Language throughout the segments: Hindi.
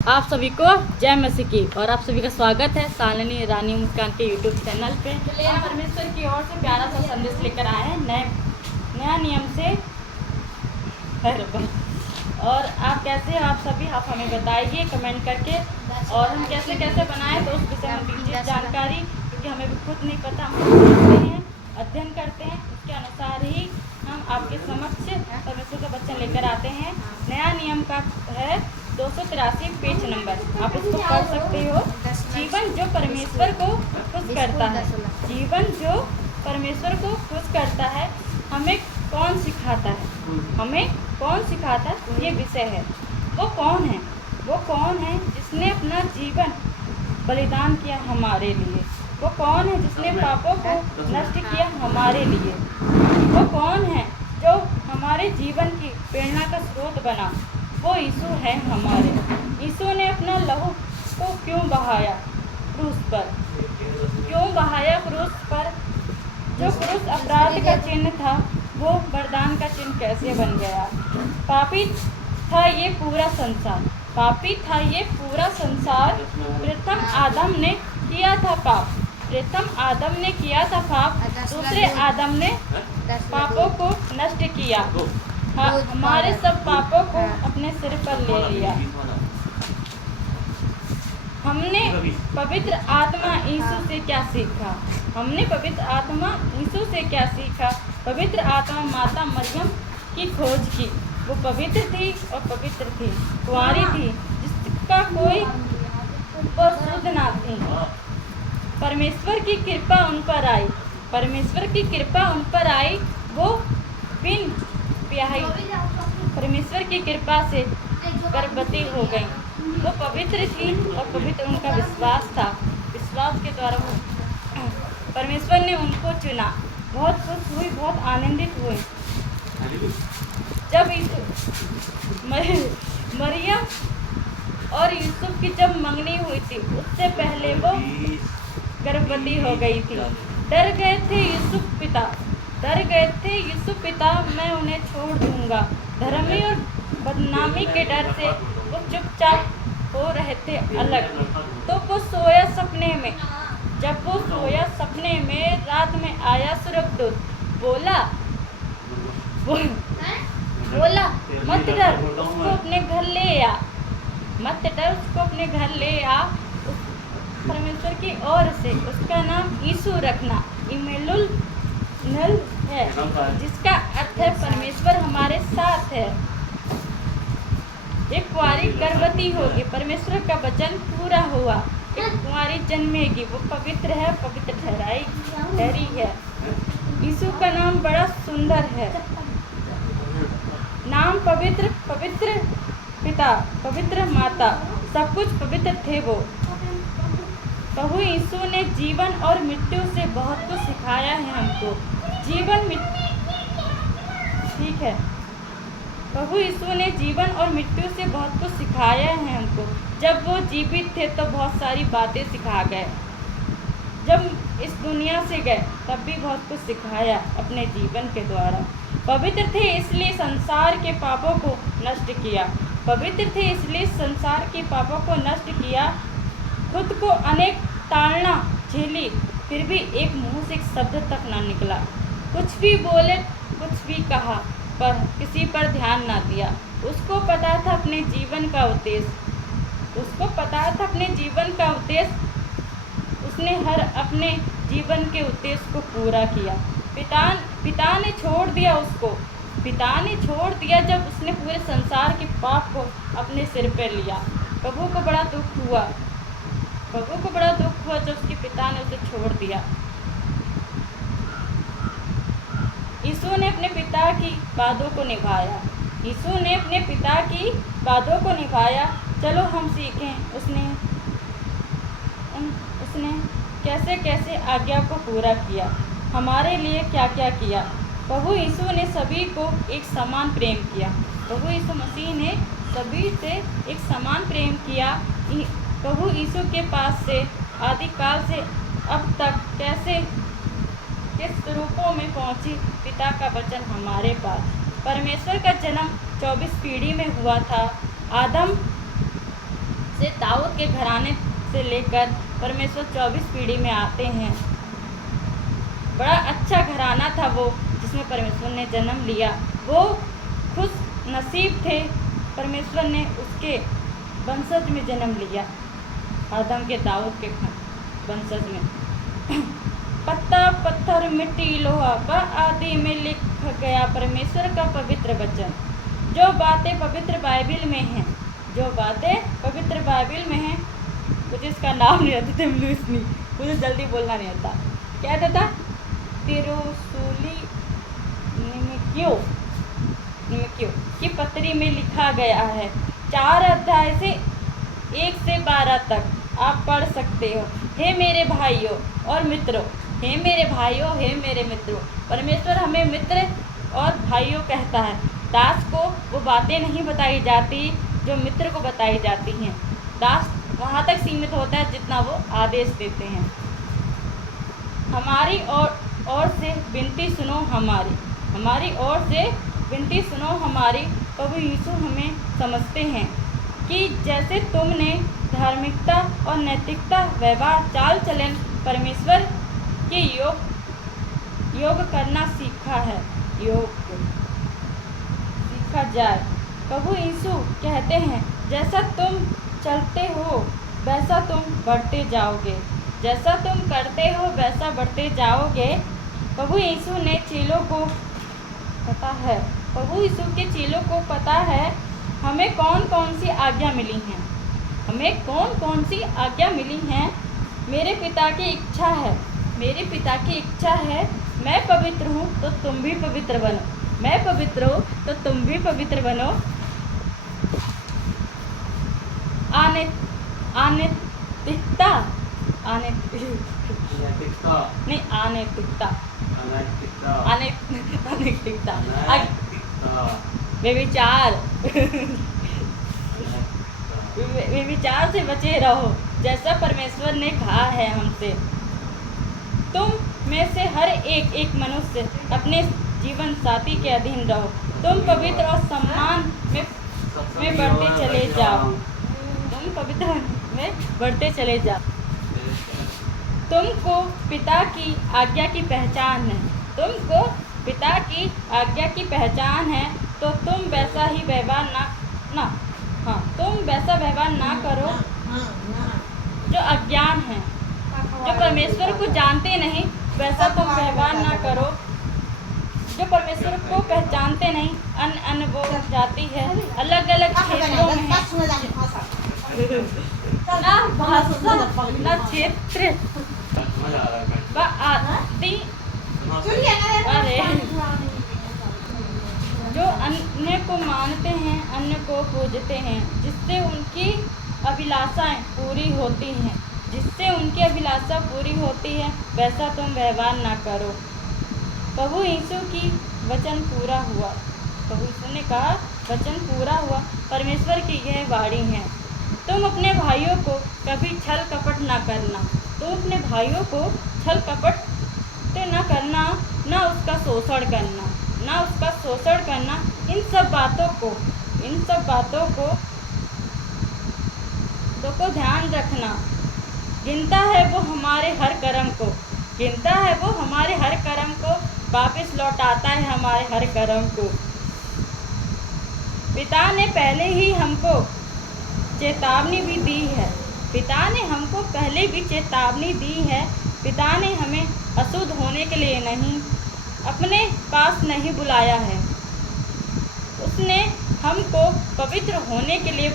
आप सभी को जय मसीह की और आप सभी का स्वागत है शालिनी रानी मुस्कान के यूट्यूब चैनल पे। हम परमेश्वर की ओर से प्यारा सा संदेश लेकर आए हैं नया नियम से। और आप कैसे हो? आप सभी आप हमें बताइए कमेंट करके, और हम कैसे कैसे बनाएं तो उस विषय में विशेष जानकारी, क्योंकि हमें भी खुद नहीं पता, हम अध्ययन करते हैं, उसके अनुसार ही हम आपके समक्ष परमेश्वर का वचन लेकर आते हैं। नया नियम का है 283 पेज नंबर, आप इसको पढ़ सकते हो। जीवन जो परमेश्वर को खुश करता है, जीवन जो परमेश्वर को खुश करता है, हमें कौन सिखाता है? हमें कौन सिखाता है ये विषय है। वो कौन है? वो कौन है जिसने अपना जीवन बलिदान किया हमारे लिए? वो कौन है जिसने पापों को नष्ट किया हमारे लिए? वो कौन है जो हमारे जीवन की प्रेरणा का स्रोत बना? वो यीशु है हमारे। यीशु ने अपना लहू को क्यों बहाया क्रूस पर? क्यों बहाया क्रूस पर? जो क्रूस अपराध का चिन्ह था, वो वरदान का चिन्ह कैसे बन गया? पापी था ये पूरा संसार, पापी था ये पूरा संसार। प्रथम आदम ने किया था पाप, प्रथम आदम ने किया था पाप, दूसरे आदम ने पापों को नष्ट किया, हमारे सब पापों को अपने सिर पर ले लिया। हमने पवित्र आत्मा यीशु से क्या सीखा? हमने पवित्र आत्मा यीशु से क्या सीखा? पवित्र आत्मा माता मरियम की खोज की। वो पवित्र थी और पवित्र थी, कुंवारी थी, जिसका कोई शुद्ध ना थी। परमेश्वर की कृपा उन पर आई, परमेश्वर की कृपा उन पर आई। वो बिन ब्याही परमेश्वर की कृपा से गर्भवती हो गई। वो पवित्र थी और पवित्र उनका विश्वास था। विश्वास के द्वारा परमेश्वर ने उनको चुना। बहुत खुश हुई, बहुत आनंदित हुई जब मरियम और यूसुफ की जब मंगनी हुई थी, उससे पहले वो गर्भवती हो गई थी। डर गए थे यूसुफ पिता, डर गए थे यूसुफ पिता, मैं उन्हें छोड़ दूंगा। धर्मी और बदनामी के डर से वो चुपचाप हो रहे थे अलग। तो वो सोया सपने में, जब वो सोया सपने में, रात में आया स्वर्गदूत, बोला मत डर, उसको अपने घर ले आ, मत डर, उसको अपने घर ले आ। परमेश्वर की ओर से उसका नाम यीशु रखना। इमेनुएल है, जिसका अर्थ है परमेश्वर हमारे साथ है। एक कुंवारी गर्भवती होगी, परमेश्वर का वचन पूरा हुआ। एक कुंवारी जन्मेगी, वो पवित्र है, पवित्र ठहरी है। यीशु का नाम बड़ा सुंदर है, नाम पवित्र, पवित्र पिता, पवित्र माता, सब कुछ पवित्र थे वो। प्रभु यीशु ने जीवन और मृत्यु से बहुत कुछ सिखाया है हमको। जीवन ठीक है, प्रभु यीशु ने जीवन और मृत्यु से बहुत कुछ सिखाया है हमको। जब वो जीवित थे तो बहुत सारी बातें सिखा गए, जब इस दुनिया से गए तब भी बहुत कुछ सिखाया अपने जीवन के द्वारा। पवित्र थे इसलिए संसार के पापों को नष्ट किया, पवित्र थे इसलिए संसार के पापों को नष्ट किया। खुद को अनेक ताड़ना झेली, फिर भी एक मुंह से एक शब्द तक ना निकला। कुछ भी बोले, कुछ भी कहा, पर किसी पर ध्यान ना दिया। उसको पता था अपने जीवन का उद्देश्य, उसको पता था अपने जीवन का उद्देश्य। उसने हर अपने जीवन के उद्देश्य को पूरा किया। पिता ने छोड़ दिया उसको, पिता ने छोड़ दिया जब उसने पूरे संसार के पाप को अपने सिर पर लिया। प्रभु को बड़ा दुख हुआ, प्रभु को बड़ा दुख हुआ जब उसके पिता ने उसे छोड़ दिया। यीशु ने अपने पिता की बातों को निभाया, यीशु ने अपने पिता की बातों को निभाया। चलो हम सीखें उसने कैसे कैसे आज्ञा को पूरा किया, हमारे लिए क्या क्या किया। प्रभु यीशु ने सभी को एक समान प्रेम किया, प्रभु यीशु मसीह ने सभी से एक समान प्रेम किया। प्रभु यीशु के पास से आदिकाल से अब तक किस रूपों में पहुंची पिता का वचन हमारे पास। परमेश्वर का जन्म 24 पीढ़ी में हुआ था। आदम से दाऊद के घराने से लेकर परमेश्वर 24 पीढ़ी में आते हैं। बड़ा अच्छा घराना था वो जिसमें परमेश्वर ने जन्म लिया। वो खुश नसीब थे, परमेश्वर ने उसके वंशज में जन्म लिया, आदम के दाऊद के वंशज में। पत्ता पत्थर मिट्टी लोहा का आदि में लिख गया परमेश्वर का पवित्र वचन। जो बातें पवित्र बाइबिल में हैं, जो बातें पवित्र बाइबिल में हैं, मुझे इसका नाम नहीं आता था, मुझे जल्दी बोलना नहीं आता। क्या आता था? तिरुसुली निमिक्यो की पत्री में लिखा गया है। 4 अध्याय से 1 से 12 तक आप पढ़ सकते हो। हे मेरे भाइयों और मित्रों, हे मेरे भाइयों, हे मेरे मित्रों। परमेश्वर हमें मित्र और भाइयों कहता है। दास को वो बातें नहीं बताई जाती जो मित्र को बताई जाती हैं। दास वहाँ तक सीमित होता है जितना वो आदेश देते हैं। हमारी ओर से विनती सुनो हमारी ओर से विनती सुनो हमारी। प्रभु यीशु हमें समझते हैं कि जैसे तुमने धार्मिकता और नैतिकता, व्यवहार, चाल चलन परमेश्वर के योग करना सीखा है, योग सीखा जाए। प्रभु यीशु कहते हैं, जैसा तुम चलते हो वैसा तुम बढ़ते जाओगे, जैसा तुम करते हो वैसा बढ़ते जाओगे। प्रभु यीशु ने चेलों को पता है, प्रभु यीशु के चेलों को पता है हमें कौन कौन सी आज्ञा मिली हैं, हमें कौन कौन सी आज्ञा मिली हैं। मेरे पिता की इच्छा है, मेरे पिता की इच्छा है, मैं पवित्र हूँ तो तुम भी पवित्र बनो, मैं पवित्र हूँ तो तुम भी पवित्र बनो। अनैतिकता व्यभिचार से बचे रहो, जैसा परमेश्वर ने कहा है हमसे। तुम में से हर एक मनुष्य अपने जीवन साथी के अधीन रहो। तुम पवित्र और सम्मान में बढ़ते चले जाओ, तुम पवित्र में बढ़ते चले जाओ। तुमको पिता की आज्ञा की पहचान है, तुमको पिता की आज्ञा की पहचान है, तो तुम वैसा ही व्यवहार तुम वैसा व्यवहार ना करो जो अज्ञान है, जो परमेश्वर को जानते नहीं वैसा तुम व्यवहार ना करो। जो परमेश्वर को पहचानते नहीं, अन्य वो जाति है, अलग अलग क्षेत्रों में ना भाषा ना क्षेत्र आदि, अरे जो अन्य को मानते हैं, अन्य को पूजते हैं, जिससे उनकी अभिलाषाएं पूरी होती हैं, जिससे उनकी अभिलाषा पूरी होती है, वैसा तुम व्यवहार ना करो। प्रभु यीशु की वचन पूरा हुआ, प्रभु यीशु ने कहा वचन पूरा हुआ। परमेश्वर की यह वाणी है, तुम अपने भाइयों को कभी छल कपट ना करना, तुम अपने भाइयों को छल कपट ना करना, ना उसका शोषण करना, ना उसका शोषण करना। इन सब बातों को ध्यान रखना। गिनता है वो हमारे हर कर्म को वापस लौटाता है हमारे हर कर्म को। पिता ने पहले ही हमको चेतावनी भी दी है, पिता ने हमको पहले भी चेतावनी दी है। पिता ने हमें अशुद्ध होने के लिए नहीं, अपने पास नहीं बुलाया है, उसने हमको पवित्र होने के लिए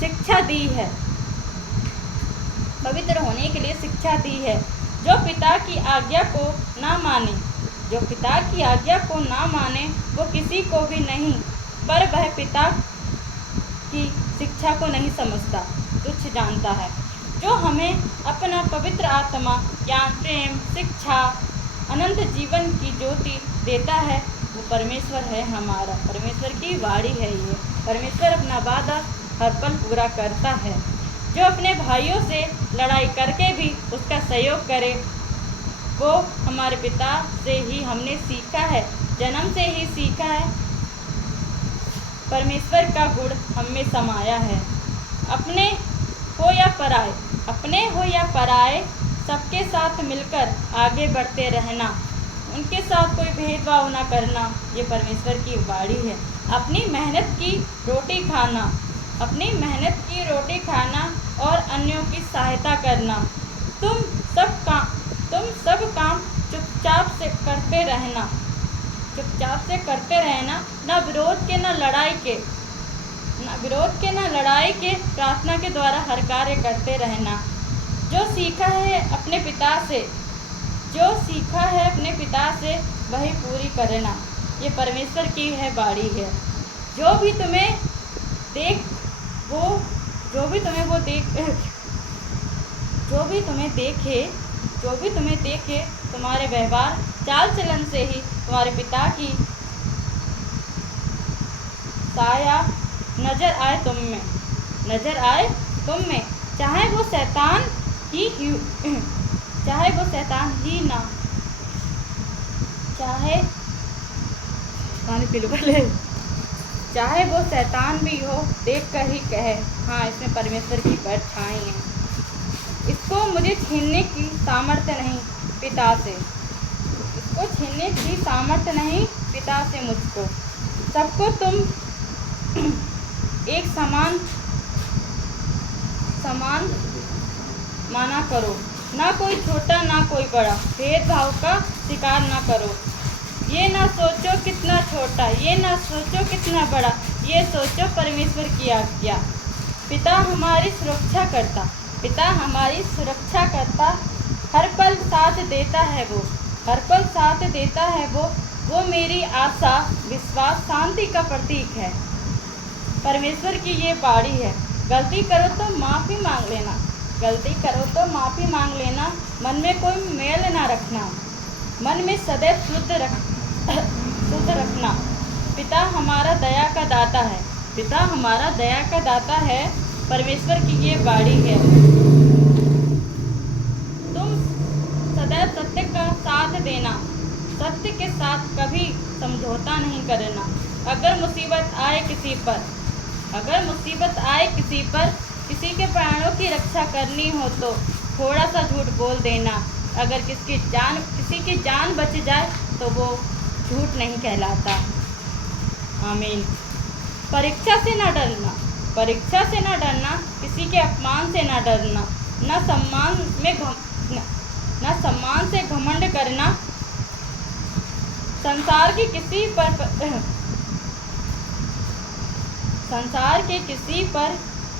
शिक्षा दी है, पवित्र होने के लिए शिक्षा दी है। जो पिता की आज्ञा को ना माने, जो पिता की आज्ञा को ना माने, वो किसी को भी नहीं, पर वह पिता की शिक्षा को नहीं समझता, तुच्छ जानता है। जो हमें अपना पवित्र आत्मा, ज्ञान, प्रेम, शिक्षा, अनंत जीवन की ज्योति देता है, वो परमेश्वर है हमारा, परमेश्वर की वाणी है ये। परमेश्वर अपना वादा हर पल पूरा करता है। जो अपने भाइयों से लड़ाई करके भी उसका सहयोग करे, वो हमारे पिता से ही हमने सीखा है, जन्म से ही सीखा है। परमेश्वर का गुण हम में समाया है। अपने हो या पराए सबके साथ मिलकर आगे बढ़ते रहना, उनके साथ कोई भेदभाव ना करना, ये परमेश्वर की वाणी है। अपनी मेहनत की रोटी खाना और अन्यों की सहायता करना। तुम सब काम चुपचाप से करते रहना, न विरोध के न लड़ाई के प्रार्थना के द्वारा हर कार्य करते रहना। जो सीखा है अपने पिता से वही पूरी करना, ये परमेश्वर की है वाणी है। जो भी तुम्हें देखे तुम्हारे व्यवहार चाल चलन से ही तुम्हारे पिता की साया नजर आए तुम में, चाहे वो शैतान भी हो, देख कर ही कहे हाँ इसमें परमेश्वर की परछाई है। इसको मुझे छीनने की सामर्थ्य नहीं पिता से मुझको। सबको तुम एक समान माना करो, ना कोई छोटा ना कोई बड़ा, भेदभाव का शिकार ना करो। ये ना सोचो कितना छोटा, ये ना सोचो कितना बड़ा, ये सोचो परमेश्वर की आज्ञा। पिता हमारी सुरक्षा करता, हर पल साथ देता है वो मेरी आशा विश्वास शांति का प्रतीक है। परमेश्वर की ये वाणी है। गलती करो तो माफ़ी मांग लेना, मन में कोई मेल ना रखना, मन में सदैव शुद्ध रखना। पिता हमारा दया का दाता है, परमेश्वर की ये वाणी है। तुम सदैव सत्य का साथ देना, सत्य के साथ कभी समझौता नहीं करना। अगर मुसीबत आए किसी पर, किसी के प्राणों की रक्षा करनी हो तो थोड़ा सा झूठ बोल देना। अगर किसी की जान बच जाए तो वो झूठ नहीं कहलाता। आमीन। परीक्षा से न डरना, किसी के अपमान से न डरना, न सम्मान से घमंड करना, संसार के किसी पर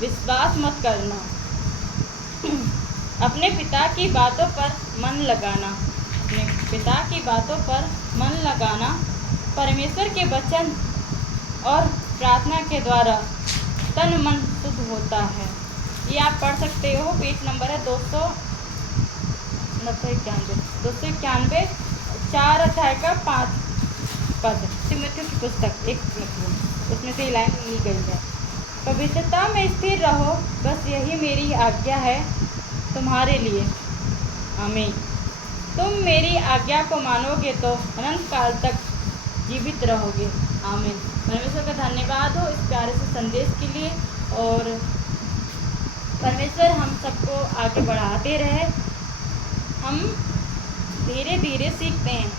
विश्वास मत करना। अपने पिता की बातों पर मन लगाना, परमेश्वर के वचन और प्रार्थना के द्वारा तन मन शुद्ध होता है। ये आप पढ़ सकते हो, पेज नंबर है 291, 4 अध्याय का 5 पद, तिमुथियुस की पुस्तक 1 उसमें से लाइन ली गई है। पवित्रता में स्थिर रहो, बस यही मेरी आज्ञा है तुम्हारे लिए। आमीन। तुम मेरी आज्ञा को मानोगे तो अनंत काल तक जीवित रहोगे। आमीन। परमेश्वर का धन्यवाद हो इस प्यारे से संदेश के लिए, और परमेश्वर हम सबको आगे बढ़ाते रहे। हम धीरे धीरे सीखते हैं,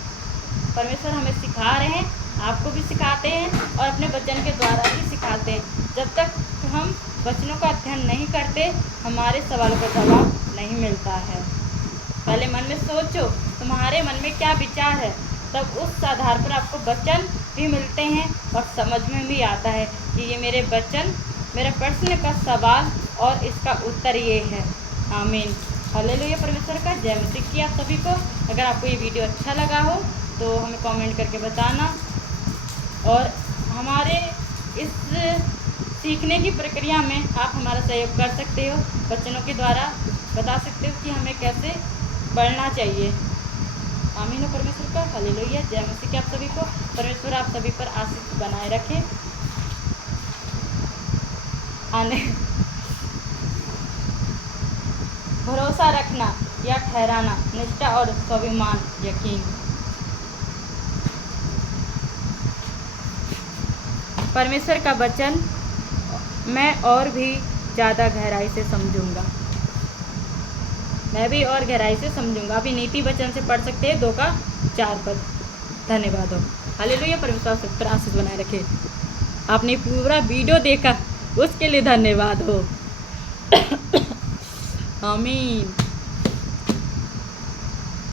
परमेश्वर हमें सिखा रहे हैं, आपको भी सिखाते हैं और अपने वचन के द्वारा भी सिखाते हैं। जब तक हम वचनों का अध्ययन नहीं करते, हमारे सवालों का जवाब नहीं मिलता है। पहले मन में सोचो तुम्हारे मन में क्या विचार है, तब उस आधार पर आपको वचन भी मिलते हैं और समझ में भी आता है कि ये मेरे प्रश्न का सवाल और इसका उत्तर ये है। आमीन। हालेलुया। परमेश्वर का जय मसीह की आप सभी को। अगर आपको ये वीडियो अच्छा लगा हो तो हमें कमेंट करके बताना, और हमारे इस सीखने की प्रक्रिया में आप हमारा सहयोग कर सकते हो। वचनों के द्वारा बता सकते हो कि हमें कैसे बढ़ना चाहिए। आमीन हो परमेश्वर का। हालेलुया। जय मसीह की आप सभी को। परमेश्वर आप सभी पर आशीष बनाए रखें। भरोसा रखना या ठहराना, निष्ठा और स्वाभिमान, यकीन। परमेश्वर का वचन मैं और भी ज़्यादा गहराई से समझूंगा, मैं भी और गहराई से समझूंगा। अभी नीति वचन से पढ़ सकते हैं 2 का 4 पद। धन्यवाद हो। हालेलुया। परमेश्वर सब पर आशीष बनाए रखे। आपने पूरा वीडियो देखा उसके लिए धन्यवाद हो। आमीन।